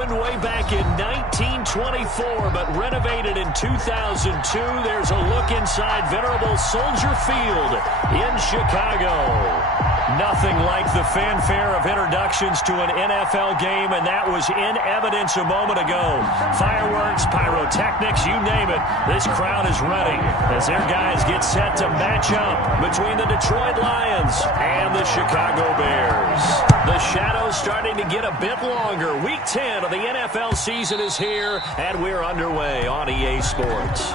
Way back in 1924, but renovated in 2002. There's a look inside venerable Soldier Field in Chicago. Nothing like the fanfare of introductions to an NFL game, and that was in evidence a moment ago. Fireworks, pyrotechnics, you name it. This crowd is ready as their guys get set to match up between the Detroit Lions and the Chicago Bears. The shadow's starting to get a bit longer. Week 10 of the NFL season is here, and we're underway on EA Sports.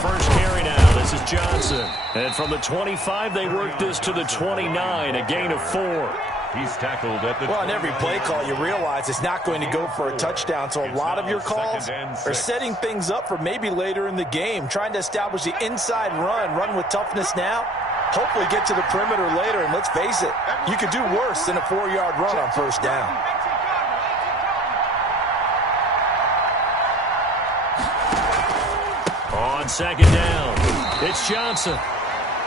First carry now. This is Johnson. And from the 25, they work this to the 29, a gain of 4. He's tackled at the... Well, on every play call, you realize it's not going to go for a touchdown, so a lot of your calls are setting things up for maybe later in the game, trying to establish the inside run with toughness now, hopefully get to the perimeter later, and let's face it, you could do worse than a 4-yard run on first down. On second down, it's Johnson.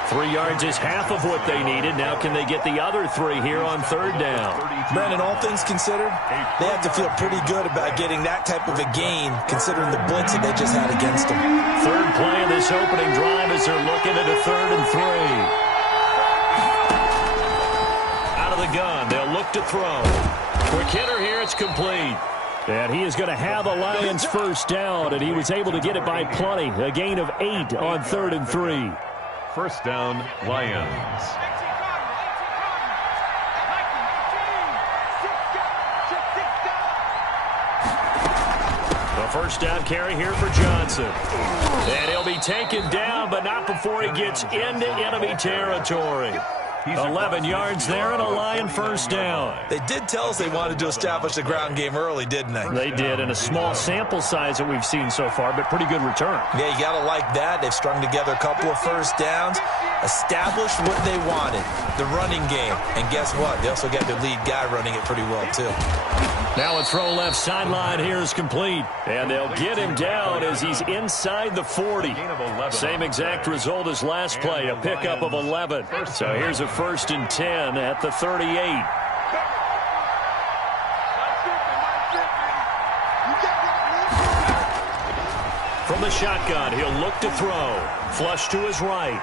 3 yards is half of what they needed. Now can they get the other 3 here on third down? Brandon, all things considered, they have to feel pretty good about getting that type of a gain, considering the blitz that they just had against them. Third play of this opening drive as they're looking at a 3rd and 3. Out of the gun, they'll look to throw. Quick hitter here, it's complete. And he is going to have a Lions first down, and he was able to get it by plenty. A gain of 8 on 3rd and 3. First down, Lions. The first down carry here for Johnson. And he'll be taken down, but not before he gets into enemy territory. 11 yards there and a Lion first down. They did tell us they wanted to establish the ground game early, didn't they? They did, in a small sample size that we've seen so far, but pretty good return. Yeah, you got to like that. They've strung together a couple of first downs, established what they wanted, the running game. And guess what? They also got their lead guy running it pretty well, too. Now a throw left sideline here is complete. And they'll get him down as he's inside the 40. Same exact result as last play, a pickup of 11. So here's a 1st and 10 at the 38. From the shotgun, he'll look to throw. Flush to his right.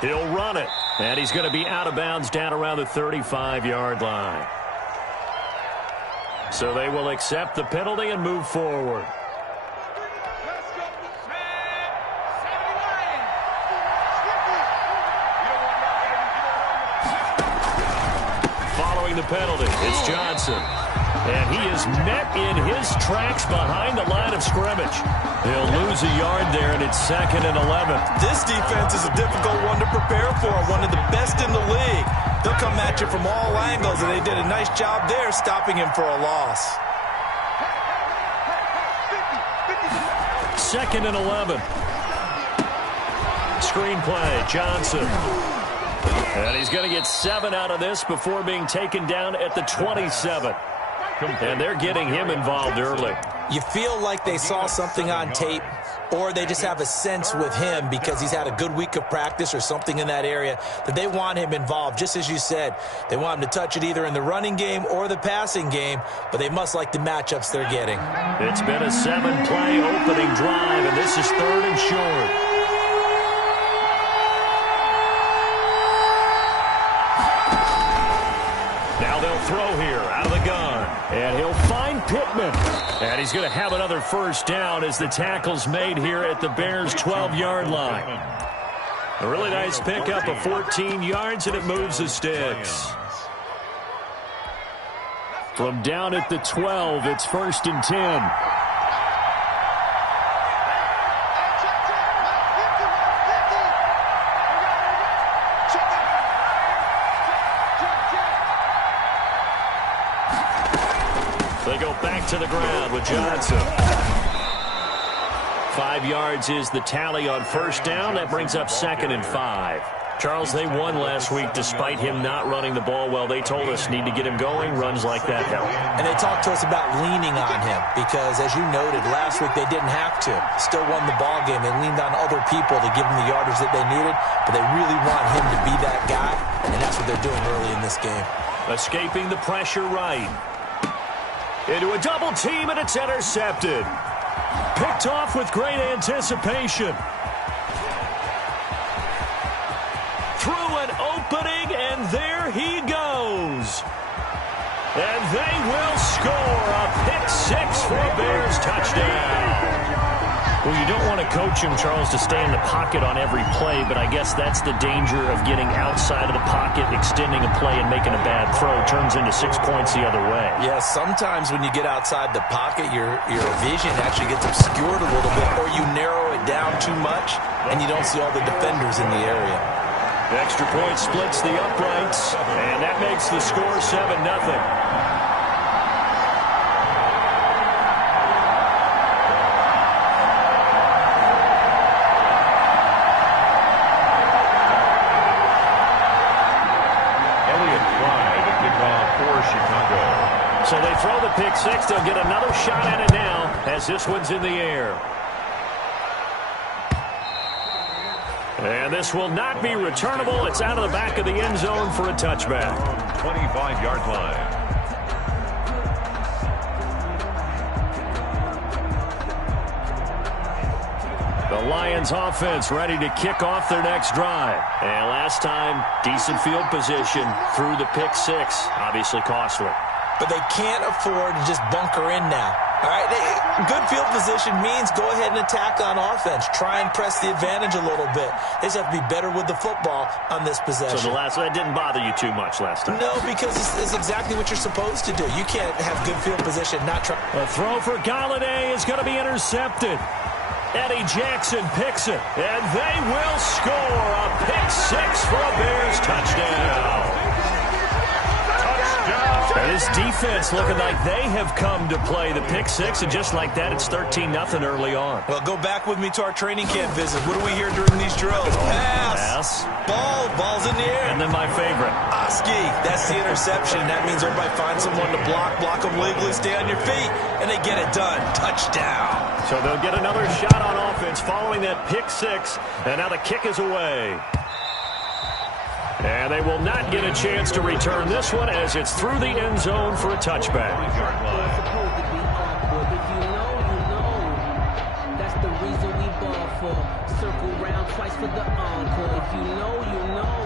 He'll run it. And he's going to be out of bounds down around the 35-yard line. So they will accept the penalty and move forward. Following the penalty, it's Johnson. And he is met in his tracks behind the line of scrimmage. They'll lose a yard there, and it's 2nd and 11. This defense is a difficult one to prepare for, one of the best in the league. They'll come at you from all angles, and they did a nice job there stopping him for a loss. 2nd and 11. Screen play, Johnson. And he's going to get 7 out of this before being taken down at the 27. And they're getting him involved early. You feel like they saw something on tape, or they just have a sense with him because he's had a good week of practice or something in that area that they want him involved. Just as you said, they want him to touch it either in the running game or the passing game, but they must like the matchups they're getting. It's been a 7-play opening drive, and this is 3rd and short. Now they'll throw here out of the gun. And he'll find Pittman. And he's going to have another first down as the tackle's made here at the Bears' 12-yard line. A really nice pickup of 14 yards, and it moves the sticks. From down at the 12, it's 1st and 10. They go back to the ground with Johnson. 5 yards is the tally on first down. That brings up 2nd and 5. Charles, they won last week despite him not running the ball well. They told us need to get him going. Runs like that help. And they talked to us about leaning on him because, as you noted, last week they didn't have to. Still won the ball game. They leaned on other people to give them the yardage that they needed, but they really want him to be that guy, and that's what they're doing early in this game. Escaping the pressure right. Into a double team, and it's intercepted. Picked off with great anticipation. Through an opening, and there he goes. And they will score a pick-6 for a Bears touchdown. Well, you don't want to coach him, Charles, to stay in the pocket on every play, but I guess that's the danger of getting outside of the pocket, extending a play, and making a bad throw. Turns into 6 points the other way. Yeah, sometimes when you get outside the pocket, your vision actually gets obscured a little bit, or you narrow it down too much, and you don't see all the defenders in the area. The extra point splits the uprights, and that makes the score 7-0. So they throw the pick-6. They'll get another shot at it now as this one's in the air. And this will not be returnable. It's out of the back of the end zone for a touchback. 25-yard line. The Lions offense ready to kick off their next drive. And last time, decent field position through the pick-6. Obviously costly. But they can't afford to just bunker in now. All right, good field position means go ahead and attack on offense. Try and press the advantage a little bit. They just have to be better with the football on this possession. So that didn't bother you too much last time? No, because it's exactly what you're supposed to do. You can't have good field position, not try. A throw for Galladay is going to be intercepted. Eddie Jackson picks it, and they will score a pick-6 for a Bears touchdown. And this defense looking like they have come to play the pick-6, and just like that, it's 13-0 early on. Well, go back with me to our training camp visit. What do we hear during these drills? Pass. Ball's in the air. And then my favorite. Oski, that's the interception. That means everybody finds someone to block them legally, stay on your feet, and they get it done. Touchdown. So they'll get another shot on offense following that pick-6, and now the kick is away. And they will not get a chance to return this one as it's through the end zone for a touchback. That's the reason we ball for. Circle round twice for the encore. If you know, you know.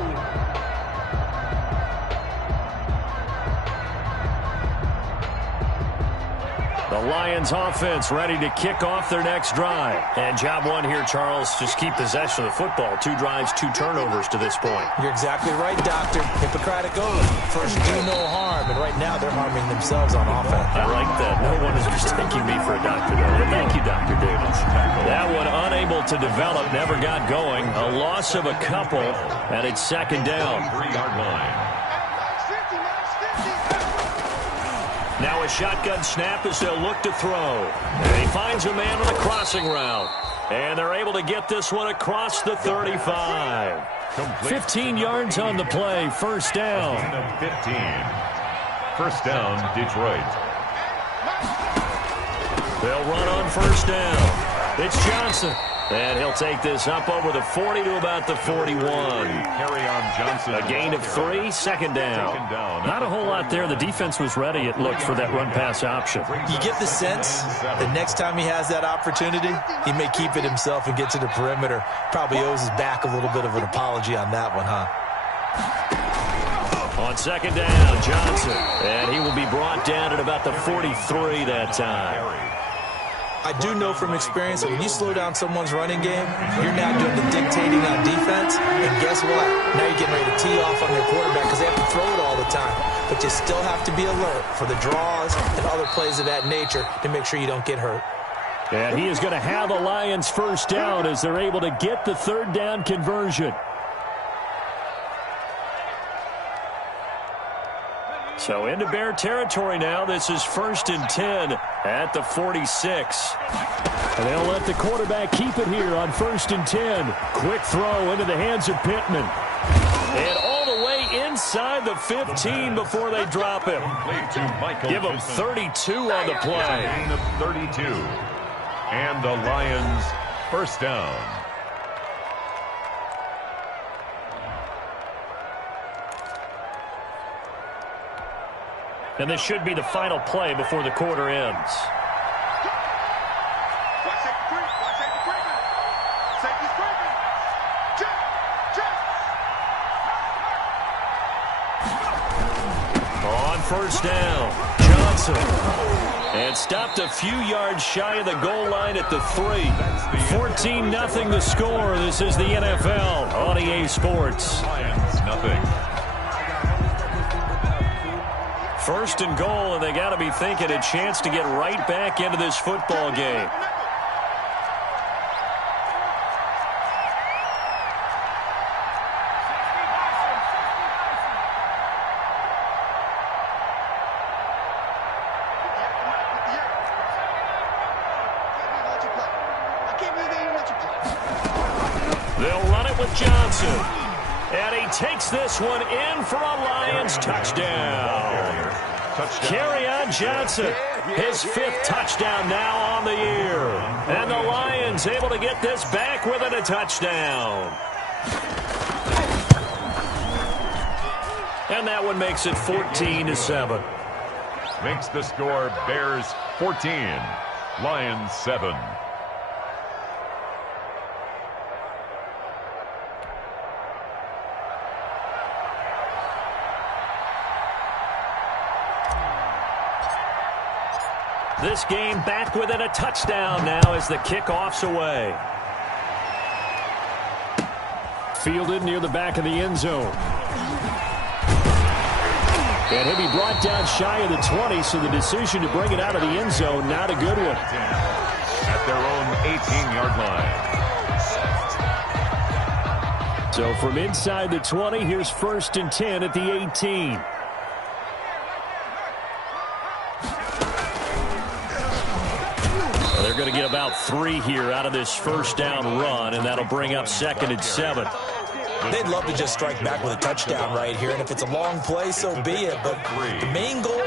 The Lions offense ready to kick off their next drive. And job one here, Charles, just keep possession of the football. 2 drives, 2 turnovers to this point. You're exactly right, Doctor. Hippocratic oath. First, do no harm. And right now, they're harming themselves on offense. I like that. No one is mistaking me for a doctor, though. But thank you, Dr. Davis. That one unable to develop, never got going. A loss of a couple, and it's 2nd down. 3-yard line. Now a shotgun snap as they'll look to throw. And he finds a man on the crossing route. And they're able to get this one across the 35. 15 yards on the play. First down. 15. First down, Detroit. They'll run on first down. It's Johnson. And he'll take this up over the 40 to about the 41. Carry on Johnson. A gain of 3, 2nd down. Not a whole lot there. The defense was ready, it looked, for that run-pass option. You get the sense that next time he has that opportunity, he may keep it himself and get to the perimeter. Probably owes his back a little bit of an apology on that one, huh? On 2nd down, Johnson. And he will be brought down at about the 43 that time. I do know from experience that when you slow down someone's running game, you're now doing the dictating on defense. And guess what? Now you're getting ready to tee off on their quarterback because they have to throw it all the time. But you still have to be alert for the draws and other plays of that nature to make sure you don't get hurt. And he is going to have the Lions first down as they're able to get the 3rd down conversion. So into Bear territory now. This is 1st and 10 at the 46. And they'll let the quarterback keep it here on 1st and 10. Quick throw into the hands of Pittman. And all the way inside the 15 before they drop him. Give him 32 on the play. Gain of 32. And the Lions first down. And this should be the final play before the quarter ends. On first down, Johnson. And stopped a few yards shy of the goal line at the 3. 14-0 the score. This is the NFL on EA Sports. Lions nothing. First and goal, and they got to be thinking a chance to get right back into this football game. They'll run it with Johnson. And he takes this one in for a Lions touchdown. Kerryon Johnson, his 5th touchdown now on the year. And the Lions able to get this back within a touchdown. And that one makes it 14-7. Makes the score Bears 14, Lions 7. This game back within a touchdown now as the kickoff's away. Fielded near the back of the end zone. And he'll be brought down shy of the 20, so the decision to bring it out of the end zone, not a good one. At their own 18-yard line. So from inside the 20, here's 1st and 10 at the 18. They're going to get about 3 here out of this first down run, and that'll bring up 2nd and 7. They'd love to just strike back with a touchdown right here, and if it's a long play, so be it. But the main goal,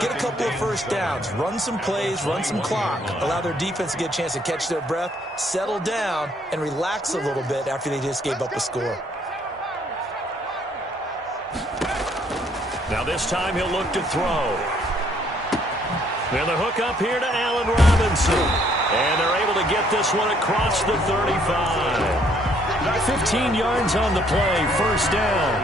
get a couple of first downs, run some plays, run some clock, allow their defense to get a chance to catch their breath, settle down, and relax a little bit after they just gave up a score. Now this time he'll look to throw. And the hook up here to Allen Robinson. And they're able to get this one across the 35. 15 yards on the play, first down.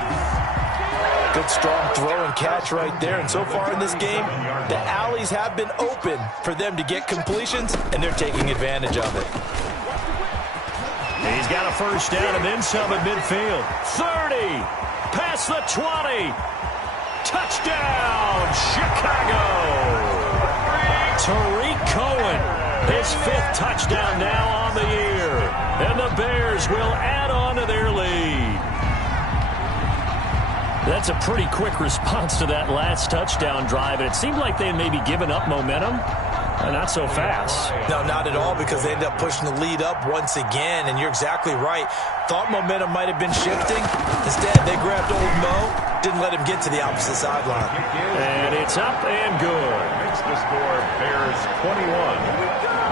Good strong throw and catch right there. And so far in this game, the alleys have been open for them to get completions, and they're taking advantage of it. He's got a first down and then some at midfield. 30, past the 20. Touchdown, Chicago. Tariq Cohen, his 5th touchdown now on the year. And the Bears will add on to their lead. That's a pretty quick response to that last touchdown drive, and it seemed like they had maybe given up momentum. Not so fast. No, not at all, because they ended up pushing the lead up once again, and you're exactly right. Thought momentum might have been shifting. Instead, they grabbed old Mo, didn't let him get to the opposite sideline. And it's up and good. Makes the score Bears 21,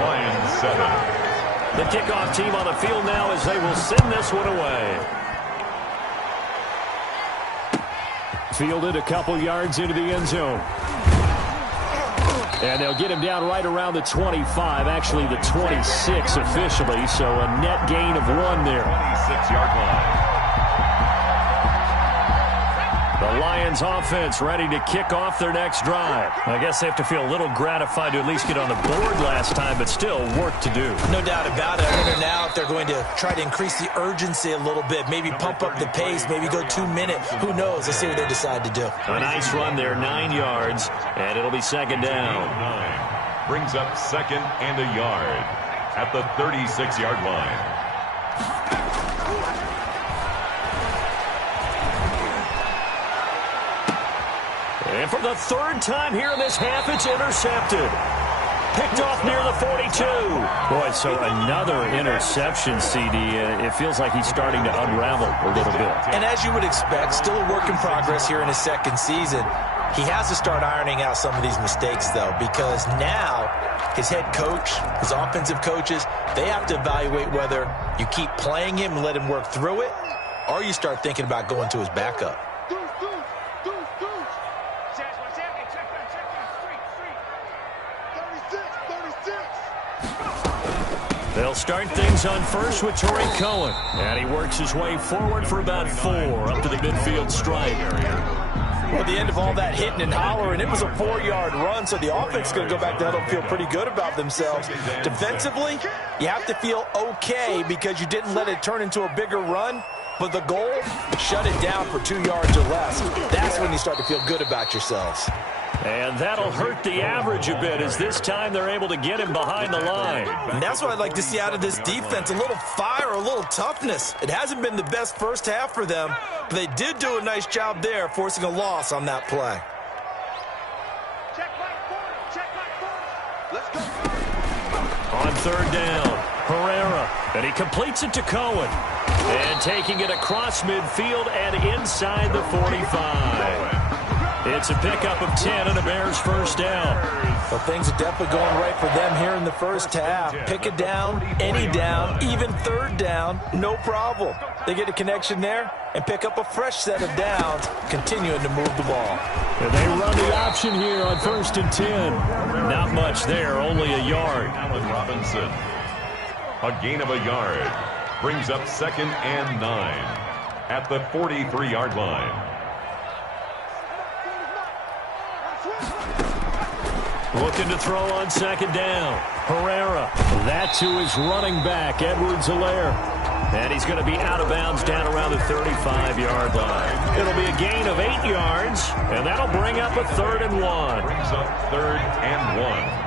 Lions 7. The kickoff team on the field now as they will send this one away. Fielded a couple yards into the end zone. And they'll get him down right around the 25, actually the 26 officially, so a net gain of 1 there. 26-yard line. The Lions offense ready to kick off their next drive. I guess they have to feel a little gratified to at least get on the board last time, but still work to do. No doubt about it. I wonder now if they're going to try to increase the urgency a little bit, maybe pump up the pace, maybe go 2-minute. Who knows? Let's see what they decide to do. A nice run there, 9 yards, and it'll be 2nd down. Brings up 2nd and a yard at the 36-yard line. And for the third time here in this half, it's intercepted. Picked off near the 42. Boy, so another interception, CD. It feels like he's starting to unravel a little bit. And as you would expect, still a work in progress here in his second season. He has to start ironing out some of these mistakes, though, because now his head coach, his offensive coaches, they have to evaluate whether you keep playing him and let him work through it, or you start thinking about going to his backup. They'll start things on first with Torrey Cohen. And he works his way forward for about 4 up to the midfield stripe. Well, at the end of all that hitting and hollering, it was a 4-yard run, so the offense is going to go back to huddle and feel pretty good about themselves. Defensively, you have to feel okay because you didn't let it turn into a bigger run. But the goal, shut it down for 2 yards or less. That's when you start to feel good about yourselves. And that'll hurt the average a bit as this time they're able to get him behind the line. And that's what I'd like to see out of this defense, a little fire, a little toughness. It hasn't been the best first half for them, but they did do a nice job there, forcing a loss on that play. On third down, Herrera, and he completes it to Cohen. And taking it across midfield and inside the 45. It's a pickup of 10 and a Bears first down. Well, things are definitely going right for them here in the first half. Pick a down, any down, even third down, no problem. They get a connection there and pick up a fresh set of downs, continuing to move the ball. And they run the option here on 1st and 10. Not much there, only a yard. Allen Robinson. A gain of a yard. Brings up 2nd and 9 at the 43-yard line. Looking to throw on 2nd down. Herrera. That to his running back, Edwards-Helaire. And he's going to be out of bounds down around the 35-yard line. It'll be a gain of 8 yards, and that'll bring up a 3rd and 1. Brings up 3rd and 1.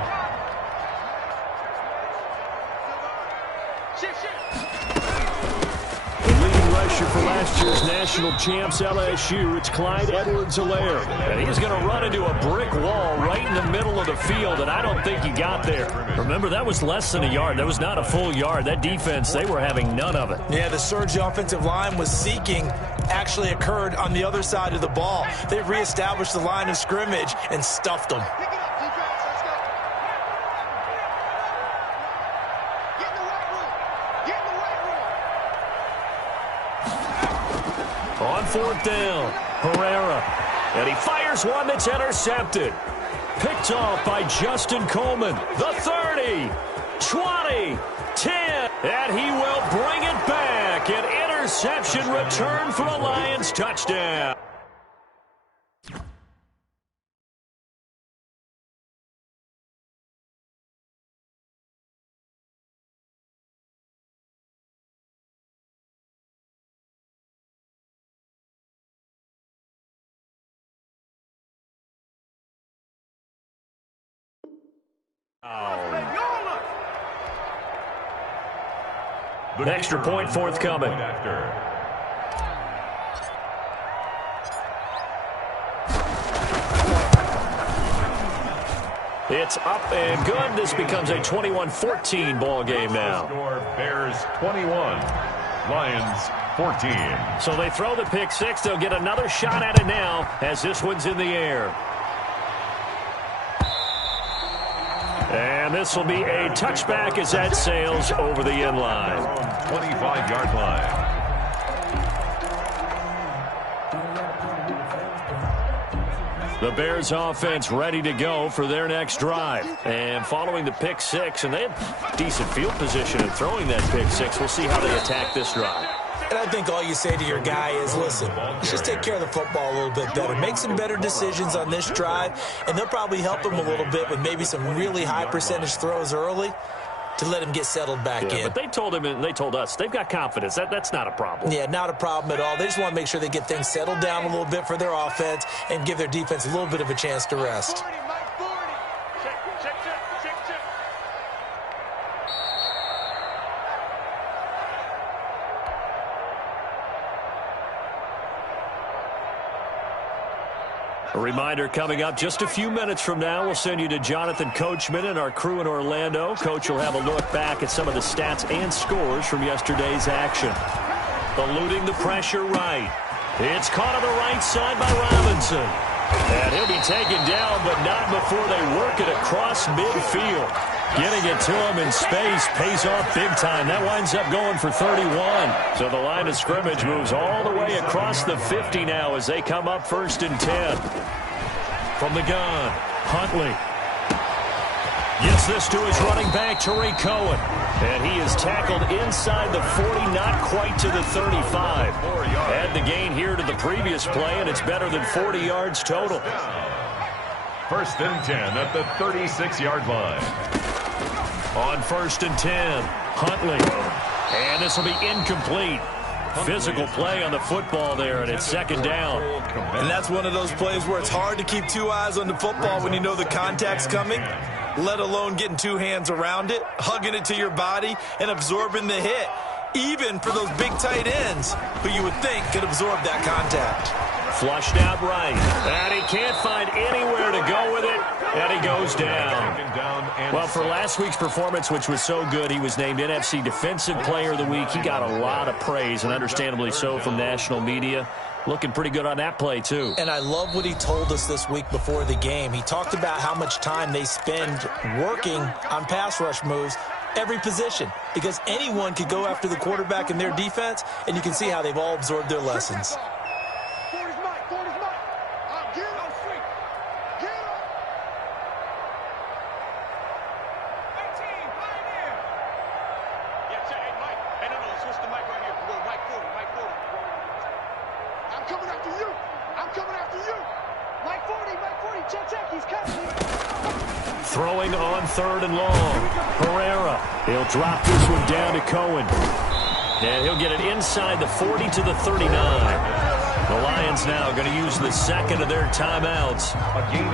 For last year's national champs LSU, it's Clyde Edwards-Helaire. And he's going to run into a brick wall right in the middle of the field, and I don't think he got there. Remember, that was less than a yard. That was not a full yard. That defense, they were having none of it. Yeah, the surge the offensive line was seeking actually occurred on the other side of the ball. They reestablished the line of scrimmage and stuffed them. On 4th down, Herrera. And he fires one that's intercepted. Picked off by Justin Coleman. The 30, 20, 10. And he will bring it back. An interception return for a Lions touchdown. An extra point forthcoming. It's up and good. This becomes a 21-14 ball game now. Score Bears 21, Lions 14. So they throw the pick six. They'll get another shot at it now as this one's in the air. And this will be a touchback as that sails over the end line. 25-yard line. The Bears offense ready to go for their next drive. And following the pick six, and they had decent field position in throwing that pick six. We'll see how they attack this drive. And I think all you say to your guy is, listen, just take care of the football a little bit better. Make some better decisions on this drive, and they'll probably help him a little bit with maybe some really high percentage throws early to let him get settled back in. But they told him and they told us they've got confidence. That's not a problem. Yeah, not a problem at all. They just want to make sure they get things settled down a little bit for their offense and give their defense a little bit of a chance to rest. reminder coming up just a few minutes from now, we'll send you to Jonathan Coachman and our crew in Orlando. Coach will have a look back at some of the stats and scores from yesterday's action. Eluding the pressure right. It's caught on the right side by Robinson. And he'll be taken down, but not before they work it across midfield. Getting it to him in space pays off big time. That winds up going for 31. So the line of scrimmage moves all the way across the 50 now as they come up 1st and 10. From the gun, Huntley gets this to his running back, Tariq Cohen. And he is tackled inside the 40, not quite to the 35. Add the gain here to the previous play, and it's better than 40 yards total. 1st and 10 at the 36-yard line. On 1st and 10, Huntley. And this will be incomplete. Physical play on the football there, and it's 2nd down. And that's one of those plays where it's hard to keep 2 eyes on the football when you know the contact's coming, let alone getting 2 hands around it, hugging it to your body, and absorbing the hit, even for those big tight ends who you would think could absorb that contact. Flushed out right, and he can't find anywhere to go with it, and he goes down. Well, for last week's performance, which was so good, he was named NFC Defensive Player of the Week. He got a lot of praise, and understandably so, from national media. Looking pretty good on that play, too. And I love what he told us this week before the game. He talked about how much time they spend working on pass rush moves, every position, because anyone could go after the quarterback in their defense, and you can see how they've all absorbed their lessons. Throwing on 3rd and long. Herrera. He'll drop this one down to Cohen. And he'll get it inside the 40 to the 39. The Lions now going to use the 2nd of their timeouts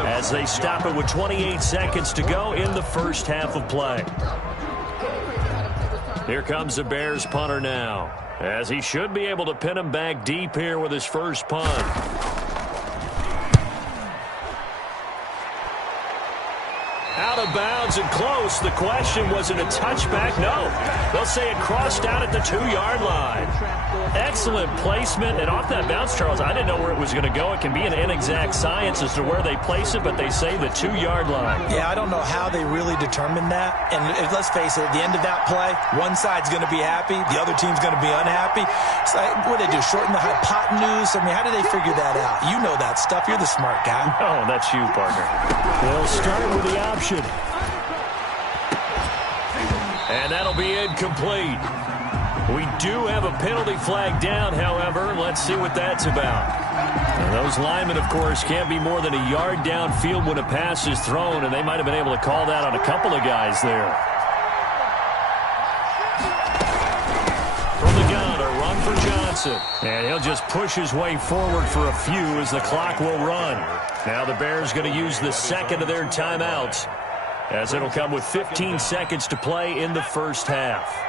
as they stop it with 28 seconds to go in the 1st half of play. Here comes the Bears punter now, as he should be able to pin him back deep here with his first punt. Out of bounds and close. The question, was it a touchback? No. They'll say it crossed out at the 2-yard line. Excellent placement. And off that bounce, Charles, I didn't know where it was going to go. It can be an inexact science as to where they place it, but they say the 2-yard line. Yeah, I don't know how they really determined that. And let's face it, at the end of that play, one side's going to be happy, the other team's going to be unhappy. So what do they do, shorten the hypotenuse? I mean, how do they figure that out? You know that stuff. You're the smart guy. Oh, that's you, partner. They'll start with the option. And that'll be incomplete. We do have a penalty flag down, however. Let's see what that's about. Now, those linemen, of course, can't be more than a yard downfield when a pass is thrown, and they might have been able to call that on a couple of guys there. From the gun, a run for Johnson. And he'll just push his way forward for a few as the clock will run. Now the Bears going to use the 2nd of their timeouts, as it'll come with 15 seconds to play in the 1st half.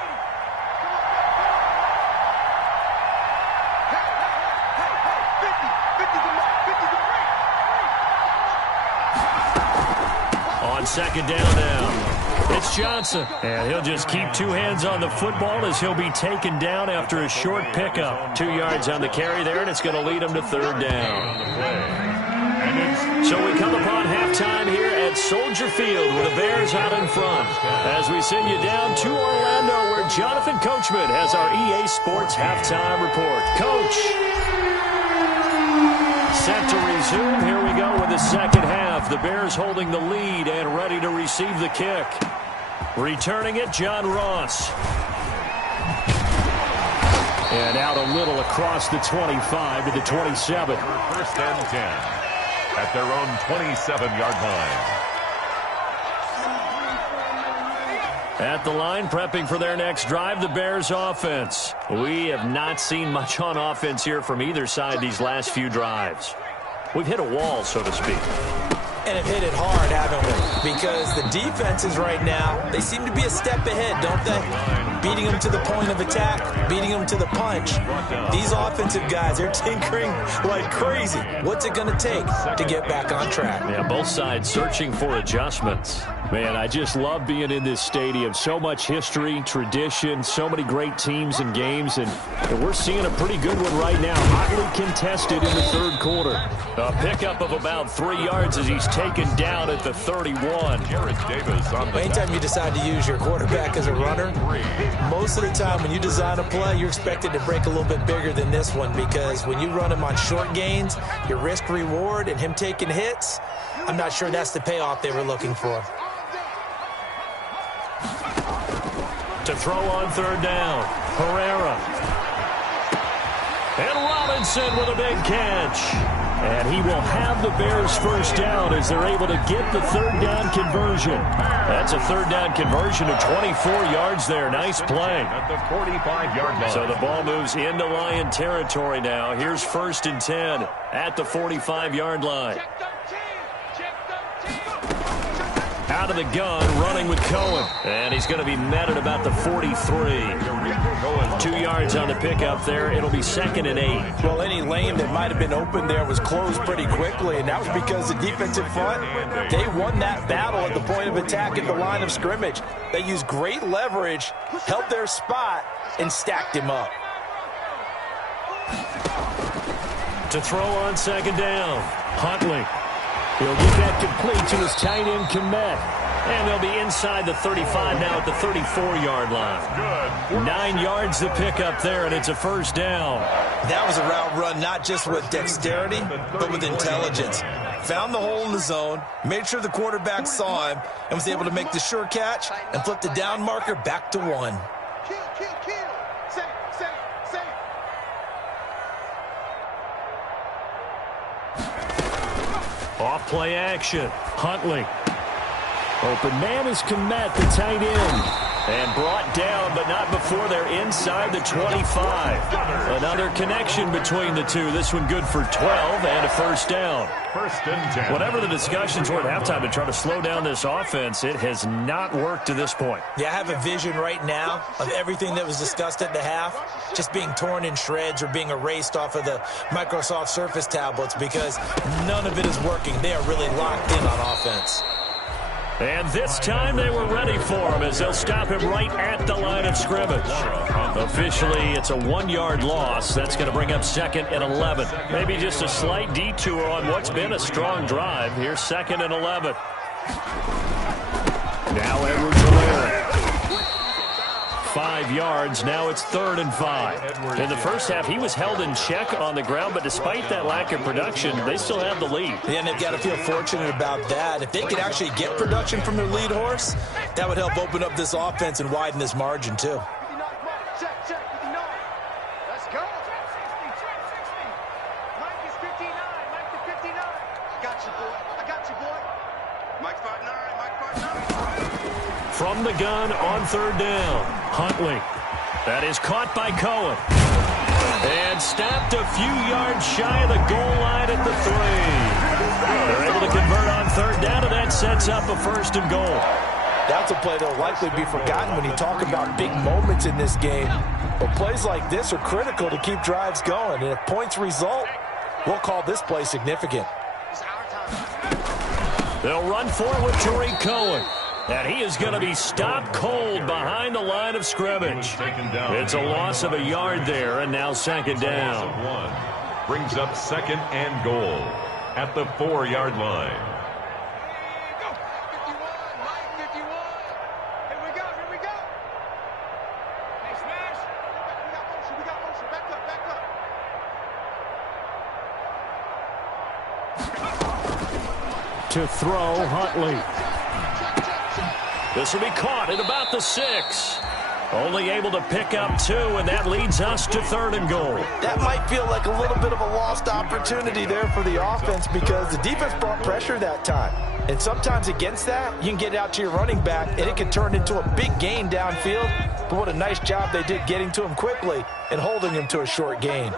On 2nd down now, it's Johnson. And he'll just keep 2 hands on the football as he'll be taken down after a short pickup. 2 yards on the carry there, and it's going to lead him to 3rd down. So we come upon halftime here at Soldier Field with the Bears out in front, as we send you down to Orlando, where Jonathan Coachman has our EA Sports halftime report. Coach, set to resume. Here we go with the 2nd half. The Bears holding the lead and ready to receive the kick. Returning it, John Ross. And out a little across the 25 to the 27. 1st and 10. At their own 27-yard line. At the line, prepping for their next drive, the Bears offense. We have not seen much on offense here from either side these last few drives. We've hit a wall, so to speak. And have hit it hard, haven't we? Because the defenses right now, they seem to be a step ahead, don't they? Beating them to the point of attack, beating them to the punch. These offensive guys, they're tinkering like crazy. What's it going to take to get back on track? Yeah, both sides searching for adjustments. Man, I just love being in this stadium. So much history, tradition, so many great teams and games, and we're seeing a pretty good one right now. Hotly contested in the third quarter. A pickup of about 3 yards as he's taken down at the 31. Jared Davis on the Anytime you decide to use your quarterback as a runner, most of the time when you design a play, you're expected to break a little bit bigger than this one, because when you run him on short gains, your risk-reward and him taking hits, I'm not sure that's the payoff they were looking for. To throw on third down, Herrera. And Robinson with a big catch. And he will have the Bears first down as they're able to get the third down conversion. That's a third down conversion of 24 yards there. Nice play. at the 45-yard line. So the ball moves into Lion territory now. Here's 1st and 10 at the 45-yard line. Out of the gun, running with Cohen. And he's going to be met at about the 43. 2 yards on the pickup there. It'll be 2nd and 8. Well, any lane that might have been open there was closed pretty quickly, and that was because the defensive front, they won that battle at the point of attack at the line of scrimmage. They used great leverage, held their spot, and stacked him up. To throw on 2nd down, Huntley. He'll get that complete to his tight end, Komet. And they'll be inside the 35 now at the 34-yard line. 9 yards to pick up there, and it's a first down. That was a route run not just with dexterity, but with intelligence. Found the hole in the zone, made sure the quarterback saw him, and was able to make the sure catch and flip the down marker back to 1. Off play action. Huntley. Open man is Komet, the tight end. And brought down, but not before they're inside the 25. Another connection between the two. This one good for 12 and a first down. 1st and 10. Whatever the discussions were at halftime to try to slow down this offense, it has not worked to this point. Yeah, I have a vision right now of everything that was discussed at the half just being torn in shreds or being erased off of the Microsoft Surface tablets, because none of it is working. They are really locked in on offense. And this time they were ready for him as they'll stop him right at the line of scrimmage. Officially, it's a 1-yard loss. That's going to bring up 2nd and 11. Maybe just a slight detour on what's been a strong drive. Here's 2nd and 11. Now Edwards-Helaire. 5 yards. Now it's 3rd and 5. In the first half, he was held in check on the ground, but despite that lack of production, they still have the lead. Yeah, and they've got to feel fortunate about that. If they could actually get production from their lead horse, that would help open up this offense and widen this margin, too. From the gun on 3rd down, Huntley. That is caught by Cohen. And stopped a few yards shy of the goal line at the 3. They're able to convert on 3rd down, and that sets up a 1st and goal. That's a play that will likely be forgotten when you talk about big moments in this game. But plays like this are critical to keep drives going. And if points result, we'll call this play significant. They'll run for it with Tariq Cohen. And he is going to be stopped cold behind the line of scrimmage. It's a loss of a yard there, and now 2nd down. Brings up 2nd and goal at the 4-yard line. To throw, Huntley. This will be caught at about the 6. Only able to pick up 2, and that leads us to 3rd and goal. That might feel like a little bit of a lost opportunity there for the offense, because the defense brought pressure that time. And sometimes against that, you can get out to your running back, and it can turn into a big gain downfield. But what a nice job they did getting to him quickly and holding him to a short gain.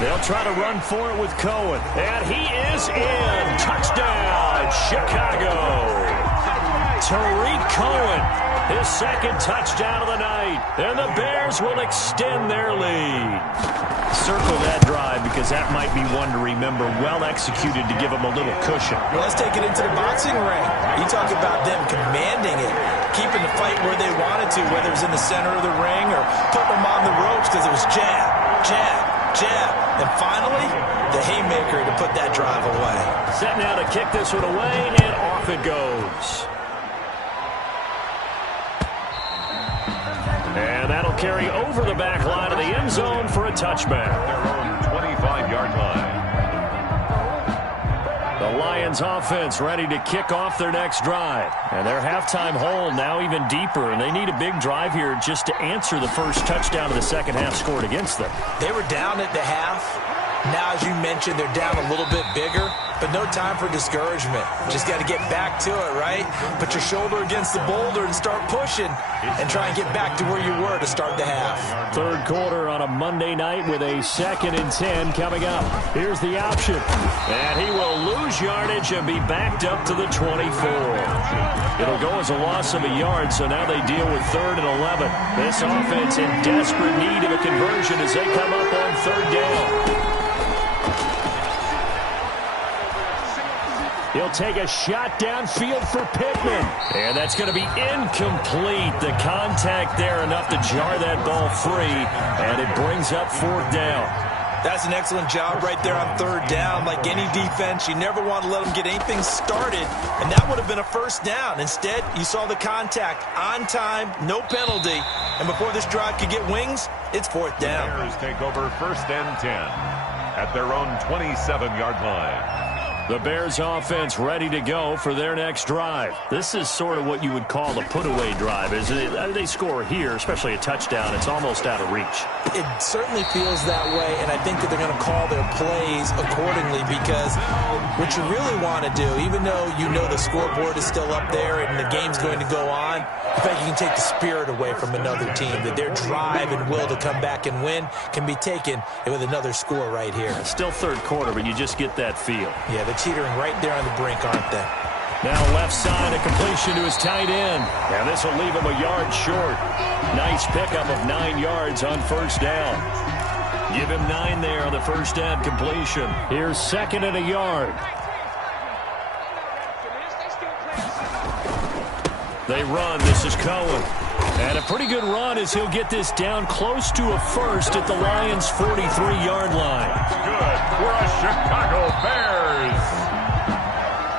They'll try to run for it with Cohen. And he is in. Touchdown, Chicago. Tariq Cohen, his second touchdown of the night. And the Bears will extend their lead. Circle that drive because that might be one to remember. Well executed to give them a little cushion. Well, let's take it into the boxing ring. You talk about them commanding it, keeping the fight where they wanted to, whether it was in the center of the ring or putting them on the ropes because it was jab, jab, jab. And finally, the haymaker to put that drive away. Set now to kick this one away, and off it goes. And that'll carry over the back line of the end zone for a touchback. Their own 25-yard line. The Lions offense ready to kick off their next drive. And their halftime hole now even deeper, and they need a big drive here just to answer the first touchdown of the second half scored against them. They were down at the half. Now, as you mentioned, they're down a little bit bigger, but no time for discouragement. Just got to get back to it, right? Put your shoulder against the boulder and start pushing and try and get back to where you were to start the half. Third quarter on a Monday night with a 2nd and 10 coming up. Here's the option. And he will lose yardage and be backed up to the 24. It'll go as a loss of a yard, so now they deal with 3rd and 11. This offense in desperate need of a conversion as they come up on 3rd down. He'll take a shot downfield for Pittman. And that's going to be incomplete. The contact there enough to jar that ball free. And it brings up 4th down. That's an excellent job right there on 3rd down. Like any defense, you never want to let them get anything started. And that would have been a 1st down. Instead, you saw the contact on time, no penalty. And before this drive could get wings, it's 4th down. The Bears take over 1st and 10 at their own 27-yard line. The Bears offense ready to go for their next drive. This is sort of what you would call a put-away drive. As they score here, especially a touchdown, it's almost out of reach. It certainly feels that way, and I think that they're going to call their plays accordingly because what you really want to do, even though you know the scoreboard is still up there and the game's going to go on, in fact, you can take the spirit away from another team, that their drive and will to come back and win can be taken with another score right here. It's still 3rd quarter, but you just get that feel. Yeah, they're teetering right there on the brink, aren't they? Now left side, a completion to his tight end. And this will leave him a yard short. Nice pickup of 9 yards on 1st down. Give him 9 there on the 1st down completion. Here's 2nd and a yard. They run. This is Cohen. And a pretty good run as he'll get this down close to a 1st at the Lions' 43-yard line. Good for a Chicago Bears.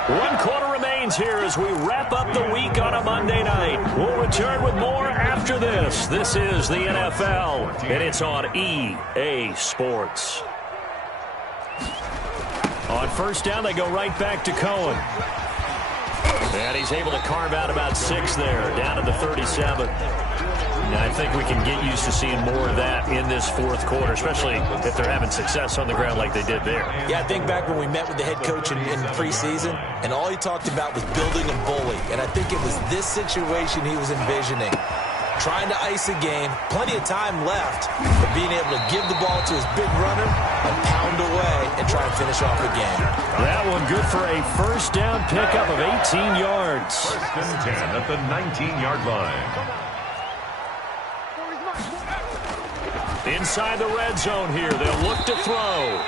1 quarter remains here as we wrap up the week on a Monday night. We'll return with more after this. This is the NFL, and it's on EA Sports. On 1st down, they go right back to Cohen. And he's able to carve out about 6 there, down to the 37. Now, I think we can get used to seeing more of that in this 4th quarter, especially if they're having success on the ground like they did there. Yeah, I think back when we met with the head coach in preseason, and all he talked about was building a bully. And I think it was this situation he was envisioning. Trying to ice a game, plenty of time left, but being able to give the ball to his big runner and pound away and try and finish off the game. That one good for a 1st down pickup of 18 yards. 1st and 10 at the 19-yard line. Inside the red zone here, they'll look to throw.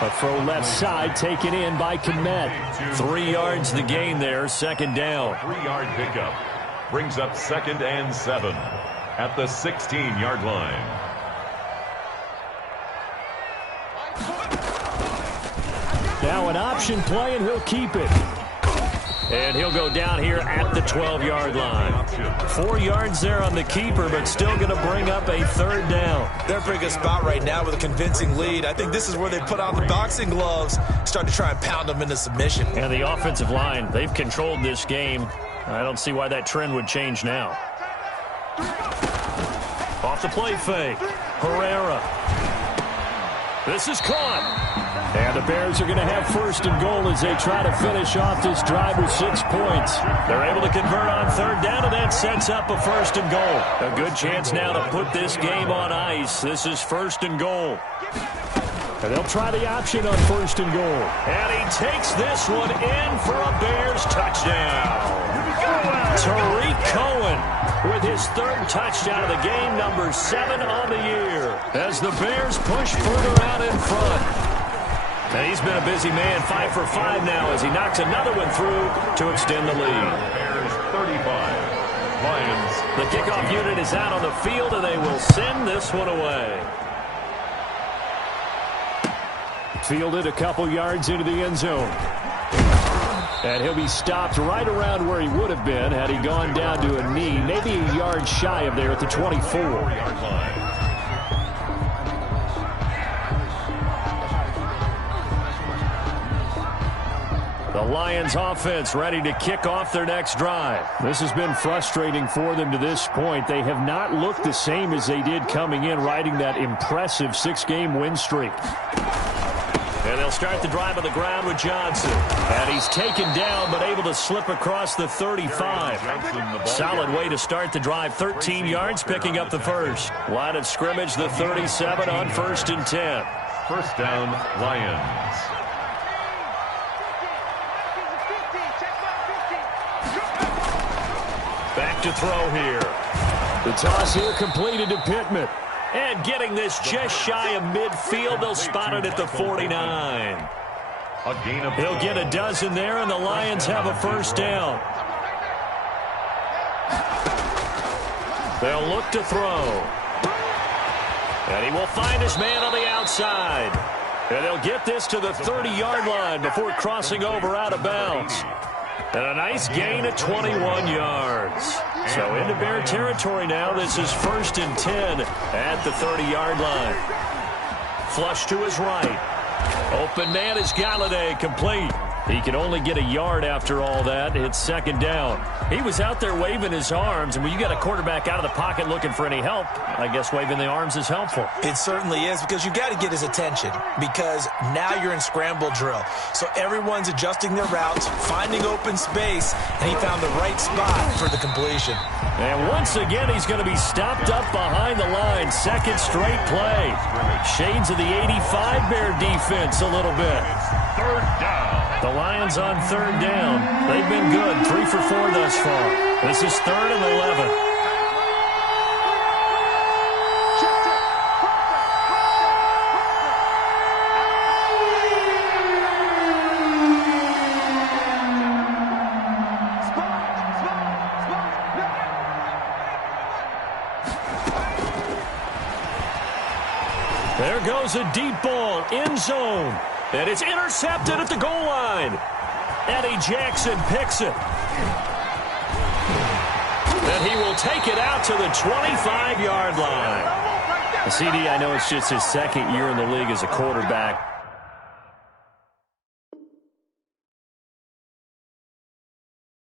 A throw left side taken in by Kmet. 3 yards the gain there, 2nd down. 3-yard pickup brings up 2nd and 7 at the 16-yard line. Now an option play, and he'll keep it. And he'll go down here at the 12-yard line. 4 yards there on the keeper, but still going to bring up a 3rd down. They're in a pretty good spot right now with a convincing lead. I think this is where they put on the boxing gloves, start to try and pound them into submission. And the offensive line, they've controlled this game. I don't see why that trend would change now. Off the play fake. Herrera. This is caught. And the Bears are going to have 1st and goal as they try to finish off this drive with 6 points. They're able to convert on 3rd down, and that sets up a 1st and goal. A good chance now to put this game on ice. This is 1st and goal. And they'll try the option on 1st and goal. And he takes this one in for a Bears touchdown. Tariq Cohen with his 3rd touchdown of the game, number 7 on the year, as the Bears push further out in front. And he's been a busy man, 5 for 5 now as he knocks another one through to extend the lead. Bears 35, Lions. The kickoff unit is out on the field, and they will send this one away. Fielded a couple yards into the end zone. And he'll be stopped right around where he would have been had he gone down to a knee, maybe a yard shy of there at the 24-yard line. The Lions offense ready to kick off their next drive. This has been frustrating for them to this point. They have not looked the same as they did coming in, riding that impressive 6-game win streak. And they'll start the drive on the ground with Johnson. And he's taken down but able to slip across the 35. Solid way to start the drive. 13 yards, picking up the first. Line of scrimmage, the 37 on 1st and 10. First down, Lions. Back to throw here. The toss here completed to Pittman. And getting this just shy of midfield, they'll spot it at the 49. He'll get a dozen there, and the Lions have a first down. They'll look to throw. And he will find his man on the outside. And they'll get this to the 30-yard line before crossing over out of bounds. And a nice gain of 21 yards. So into Bear territory now. This is 1st and 10 at the 30-yard line. Flush to his right. Open man is Galladay, complete. He can only get a yard after all that. It's 2nd down. He was out there waving his arms, and when you got a quarterback out of the pocket looking for any help, I guess waving the arms is helpful. It certainly is, because you got to get his attention, because now you're in scramble drill. So everyone's adjusting their routes, finding open space, and he found the right spot for the completion. And once again, he's going to be stopped up behind the line. 2nd straight play. Shades of the 85 Bear defense a little bit. 3rd down. The Lions on 3rd down. They've been good, 3 for 4 thus far. This is 3rd and 11. There goes a deep ball, end zone. And it's intercepted at the goal line. Eddie Jackson picks it. And he will take it out to the 25-yard line. CD, I know it's just his 2nd year in the league as a quarterback.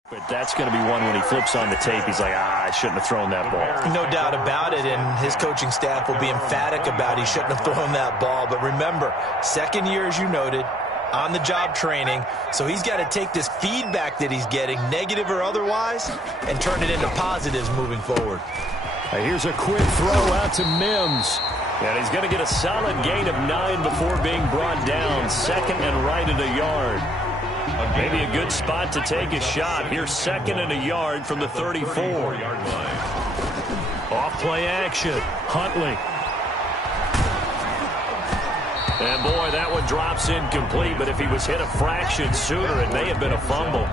But that's going to be one when he flips on the tape, he's like, I shouldn't have thrown that ball. No doubt about it, and his coaching staff will be emphatic about he shouldn't have thrown that ball. But remember, 2nd year, as you noted, on-the-job training, so he's got to take this feedback that he's getting, negative or otherwise, and turn it into positives moving forward. Here's a quick throw out to Mims. And he's going to get a solid gain of 9 before being brought down. 2nd and right at a yard. Maybe a good spot to take a shot. Here's 2nd and a yard from the 34-yard line. Off play action. Huntley. And boy, that one drops incomplete, but if he was hit a fraction sooner, it may have been a fumble.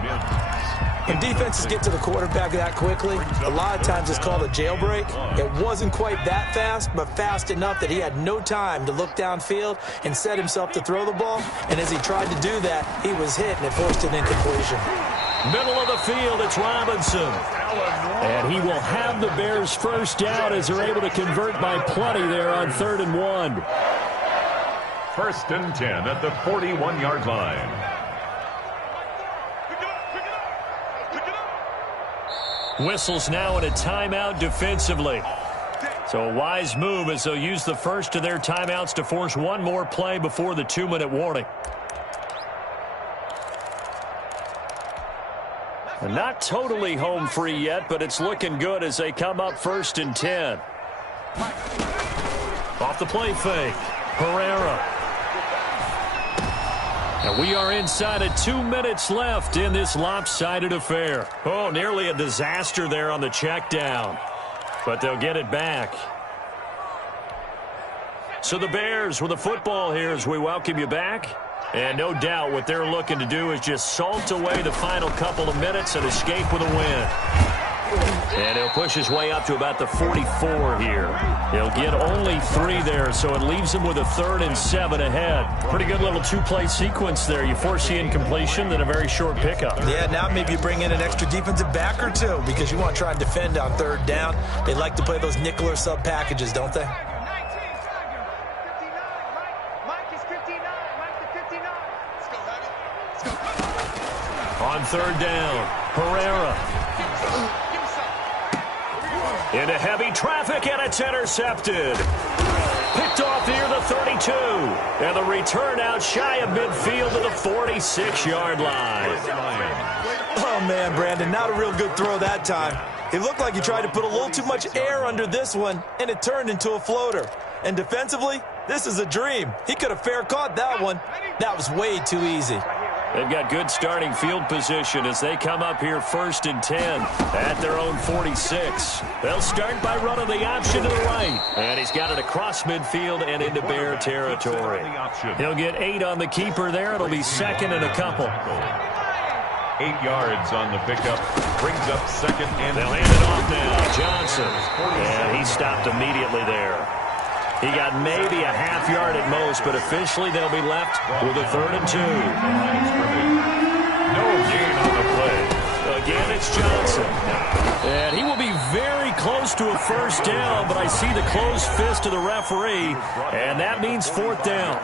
When defenses get to the quarterback that quickly, a lot of times it's called a jailbreak. It wasn't quite that fast, but fast enough that he had no time to look downfield and set himself to throw the ball. And as he tried to do that, he was hit, and it forced an incompletion. Middle of the field, it's Robinson. And he will have the Bears first down as they're able to convert by plenty there on 3rd and 1. 1st and 10 at the 41-yard line. Whistles now in a timeout defensively. So a wise move as they'll use the first of their timeouts to force one more play before the 2-minute warning. And not totally home free yet, but it's looking good as they come up 1st and 10. Off the play fake. Herrera. And we are inside of 2 minutes left in this lopsided affair. Oh, nearly a disaster there on the check down. But they'll get it back. So the Bears with the football here as we welcome you back. And no doubt what they're looking to do is just salt away the final couple of minutes and escape with a win. And he'll push his way up to about the 44 here. He'll get only 3 there, so it leaves him with a 3rd and 7 ahead. Pretty good little 2-play sequence there. You foresee incompletion, then a very short pickup. Yeah, now maybe you bring in an extra defensive back or 2 because you want to try and defend on 3rd down. They like to play those nickel or sub packages, don't they? On 3rd down, Herrera. Into heavy traffic, and it's intercepted. Picked off near the 32. And the return out shy of midfield to the 46-yard line. Oh, man, Brandon, not a real good throw that time. It looked like he tried to put a little too much air under this one, and it turned into a floater. And defensively, this is a dream. He could have fair caught that one. That was way too easy. They've got good starting field position as they come up here 1st and 10 at their own 46. They'll start by running the option to the right. And he's got it across midfield and into Bear territory. He'll get 8 on the keeper there. It'll be 2nd and a couple. 8 yards on the pickup. Brings up 2nd and... They'll hand it off now. Johnson. And he stopped immediately there. He got maybe a half yard at most, but officially they'll be left with a 3rd and 2. No gain on the play. Again, it's Johnson. And he will be very close to a 1st down, but I see the closed fist of the referee, and that means 4th down.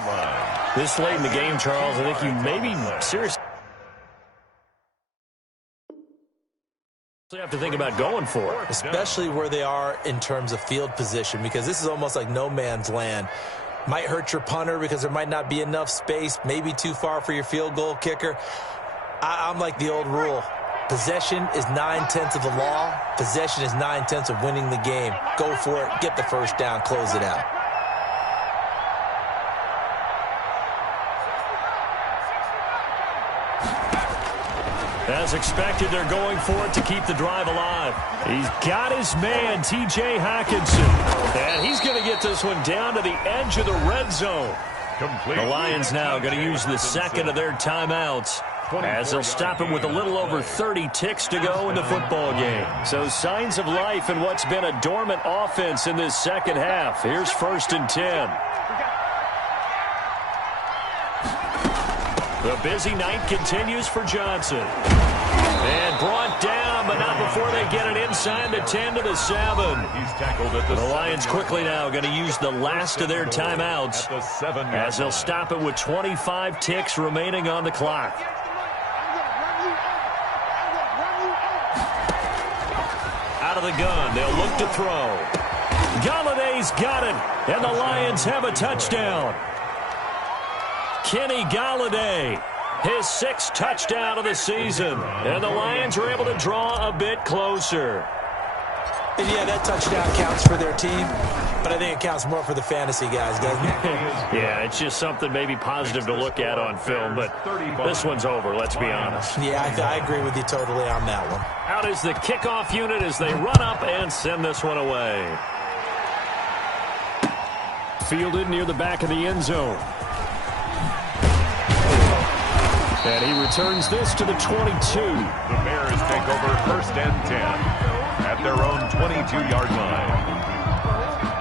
This late in the game, Charles, I think you maybe seriously have to think about going for it. Especially where they are in terms of field position, because this is almost like no man's land. Might hurt your punter because there might not be enough space, maybe too far for your field goal kicker. I'm like the old rule. Possession is 9/10 of the law. Possession is 9/10 of winning the game. Go for it, get the 1st down, close it out. As expected, they're going for it to keep the drive alive. He's got his man, T.J. Hockenson. And he's going to get this one down to the edge of the red zone. The Lions now going to use the 2nd of their timeouts as they'll stop him with a little over 30 ticks to go in the football game. So signs of life in what's been a dormant offense in this 2nd half. Here's 1st and 10. The busy night continues for Johnson. And brought down, but not before they get it inside the 10 to the 7. He's tackled at the Lions quickly now going to use the last of their timeouts as they'll stop it with 25 ticks remaining on the clock. Out of the gun, they'll look to throw. Galladay's got it, and the Lions have a touchdown. Kenny Galladay, his 6th touchdown of the season. And the Lions are able to draw a bit closer. And yeah, that touchdown counts for their team, but I think it counts more for the fantasy guys, doesn't it? Yeah, it's just something maybe positive to look at on film, but this one's over, let's be honest. Yeah, I agree with you totally on that one. Out is the kickoff unit as they run up and send this one away. Fielded near the back of the end zone. And he returns this to the 22. The Bears take over 1st and 10 at their own 22-yard line.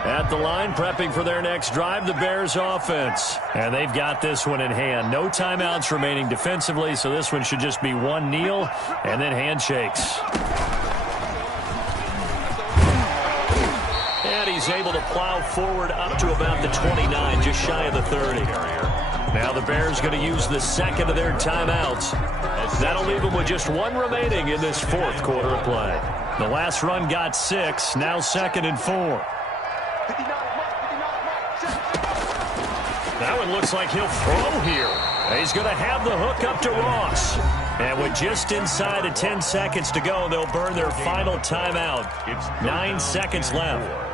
At the line, prepping for their next drive, the Bears offense. And they've got this one in hand. No timeouts remaining defensively, so this one should just be one kneel and then handshakes. And he's able to plow forward up to about the 29, just shy of the 30. Now the Bears going to use the 2nd of their timeouts. That'll leave them with just 1 remaining in this 4th quarter of play. The last run got 6, now 2nd and 4. That one looks like he'll throw here. He's going to have the hook up to Ross. And with just inside of 10 seconds to go, they'll burn their final timeout. 9 seconds left.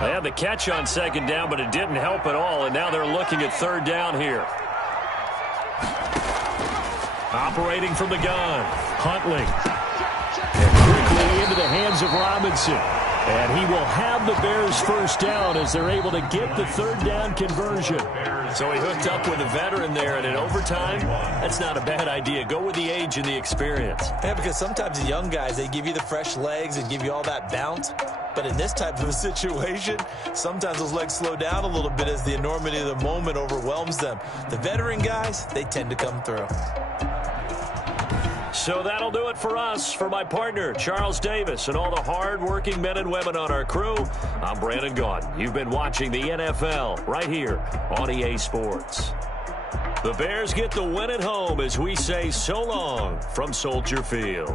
They had the catch on second down, but it didn't help at all, and now they're looking at third down here. Operating from the gun, Huntley. And quickly into the hands of Robinson. And he will have the Bears first down as they're able to get the third down conversion. So he hooked up with a veteran there, and in overtime, that's not a bad idea. Go with the age and the experience. Yeah, because sometimes the young guys, they give you the fresh legs and give you all that bounce. But in this type of a situation, sometimes those legs slow down a little bit as the enormity of the moment overwhelms them. The veteran guys, they tend to come through. So that'll do it for us. For my partner, Charles Davis, and all the hard-working men and women on our crew, I'm Brandon Gaudin. You've been watching the NFL right here on EA Sports. The Bears get the win at home as we say so long from Soldier Field.